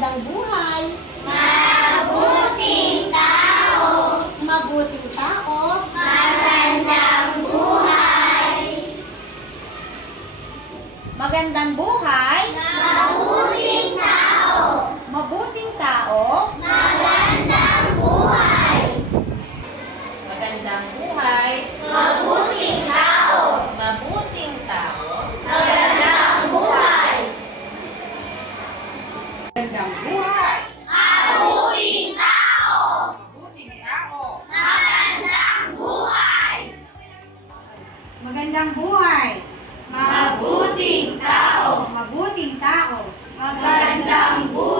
magandang buhay. Mabuting tao. Mabuting tao. Magandang buhay. Magandang buhay. Mabuting tao. Mabuting tao. Magandang buhay. Magandang buhay. Mabuting tao. Mabuting tao. Magandang buhay. Magandang buhay. Mabuting tao. Mabuting tao. Magandang buhay. Magandang buhay. Mabuting tao. Mabuting tao. Magandang buhay.